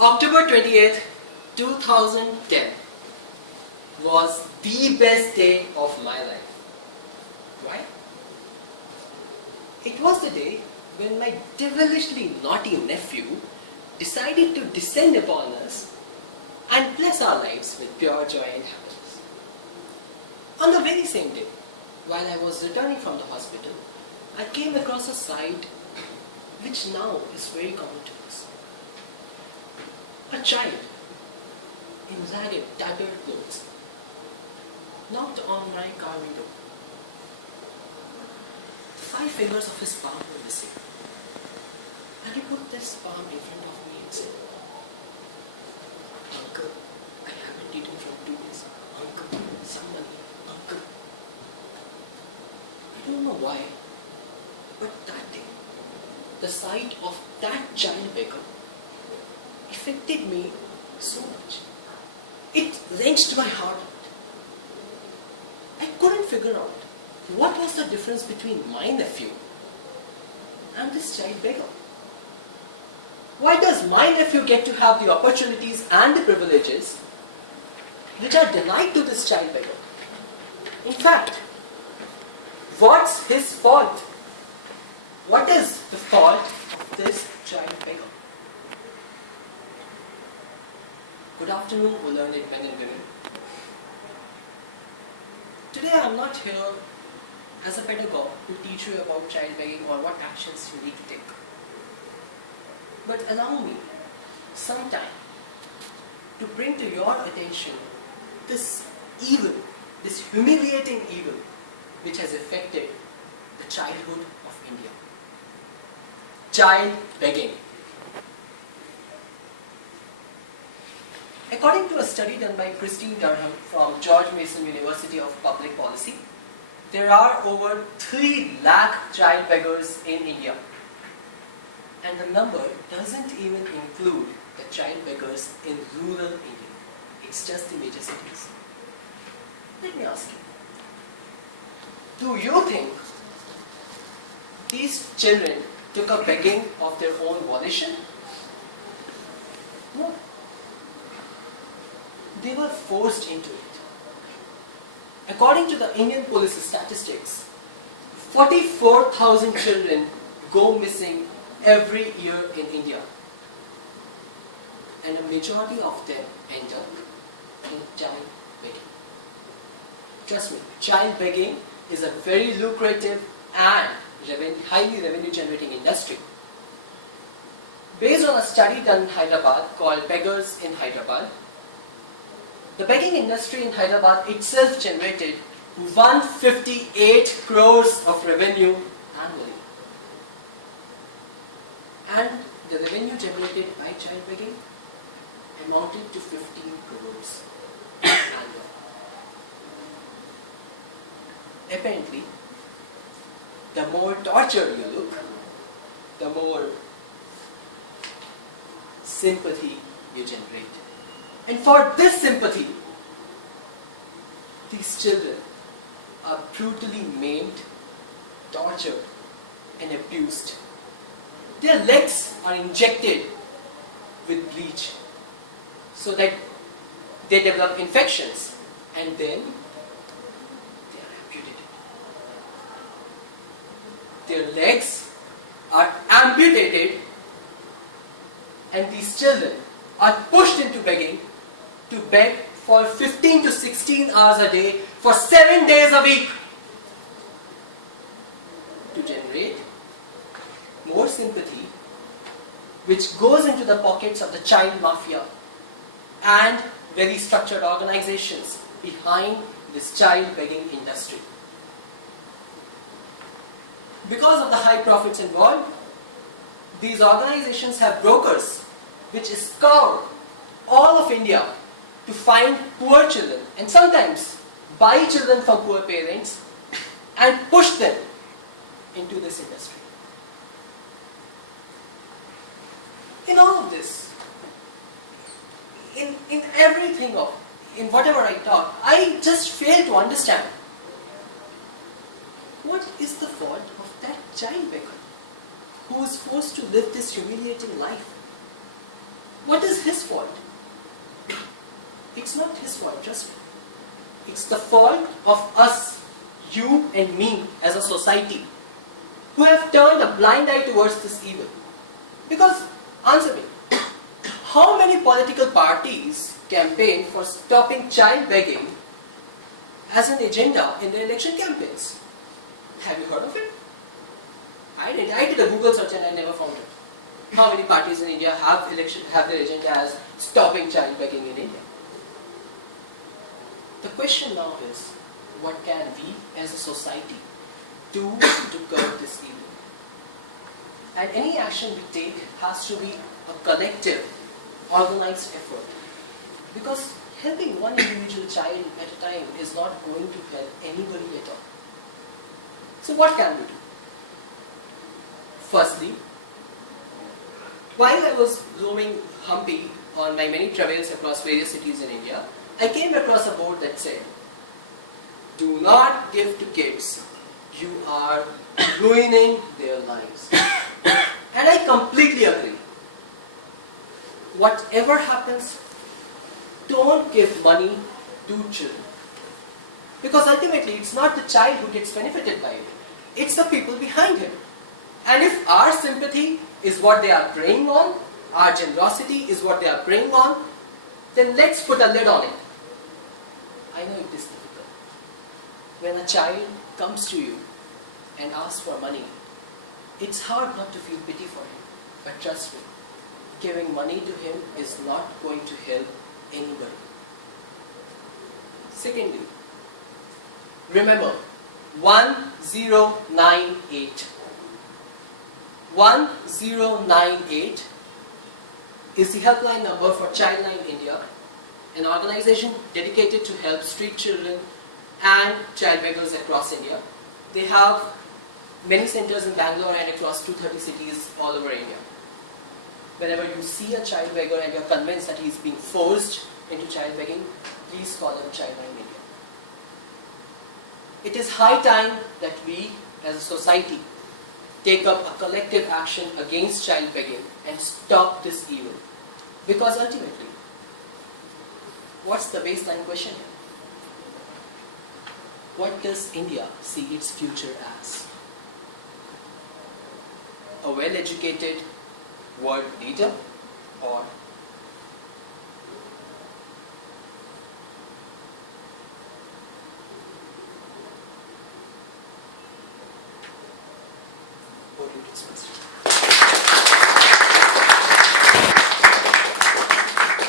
October 28th, 2010 was the best day of my life. Why? It was the day when my devilishly naughty nephew decided to descend upon us and bless our lives with pure joy and happiness. On the very same day, while I was returning from the hospital, I came across a sight which now is very common to us. A child in ragged, tattered clothes knocked on my car window. 5 fingers of his palm were missing, and he put this palm in front of me and said, "Uncle, I haven't eaten from 2 days. Uncle, some money. Uncle." I don't know why, but that day, the sight of that child beggar affected me so much. It wrenched my heart out. I couldn't figure out what was the difference between my nephew and this child beggar. Why does my nephew get to have the opportunities and the privileges which are denied to this child beggar? In fact, what's his fault? What is the fault of this child beggar? Good afternoon, O learned men and women. Today I am not here as a pedagogue to teach you about child begging or what actions you need to take. But allow me some time to bring to your attention this evil, this humiliating evil which has affected the childhood of India. Child begging. According to a study done by Christine Durham from George Mason University of Public Policy, there are over 3 lakh child beggars in India. And the number doesn't even include the child beggars in rural India. It's just the major cities. Let me ask you, do you think these children took up begging of their own volition? No. They were forced into it. According to the Indian police statistics, 44,000 children go missing every year in India. And a majority of them end up in child begging. Trust me, child begging is a very lucrative and highly revenue generating industry. Based on a study done in Hyderabad called Beggars in Hyderabad, the begging industry in Hyderabad itself generated 158 crores of revenue annually. And the revenue generated by child begging amounted to 15 crores annually. Apparently, the more tortured you look, the more sympathy you generate. And for this sympathy, these children are brutally maimed, tortured, and abused. Their legs are injected with bleach so that they develop infections, and then they are amputated. Their legs are amputated, and these children are pushed into begging to beg for 15 to 16 hours a day for 7 days a week to generate more sympathy, which goes into the pockets of the child mafia and very structured organizations behind this child begging industry. Because of the high profits involved, these organizations have brokers which scour all of India to find poor children and sometimes buy children from poor parents and push them into this industry. In all of this, in everything in whatever I talk, I just fail to understand what is the fault of that child beggar who was forced to live this humiliating life. What is is his fault. It's not his fault, trust me. It's the fault of us, you and me as a society, who have turned a blind eye towards this evil. Because, answer me, how many political parties campaign for stopping child begging as an agenda in their election campaigns? Have you heard of it? I did a Google search and I never found it. How many parties in India have their agenda as stopping child begging in India? The question now is, what can we as a society do to curb this evil? And any action we take has to be a collective, organized effort. Because helping one individual child at a time is not going to help anybody at all. So what can we do? Firstly, while I was roaming Hampi on my many travels across various cities in India, I came across a board that said, "Do not give to kids. You are ruining their lives." And I completely agree. Whatever happens, don't give money to children. Because ultimately, it's not the child who gets benefited by it. It's the people behind him. And if our sympathy is what they are preying on, our generosity is what they are preying on, then let's put a lid on it. I know it is difficult. When a child comes to you and asks for money, it's hard not to feel pity for him. But trust me, giving money to him is not going to help anybody. Secondly, remember 1098. 1098 is the helpline number for Childline India, an organization dedicated to help street children and child beggars across India. They have many centers in Bangalore and across 230 cities all over India. Whenever you see a child beggar and you're convinced that he is being forced into child begging, please call them Childline India. It is high time that we, as a society, take up a collective action against child begging and stop this evil. Because ultimately, what's the baseline question here? What does India see its future as? A well-educated world leader, or what do you express?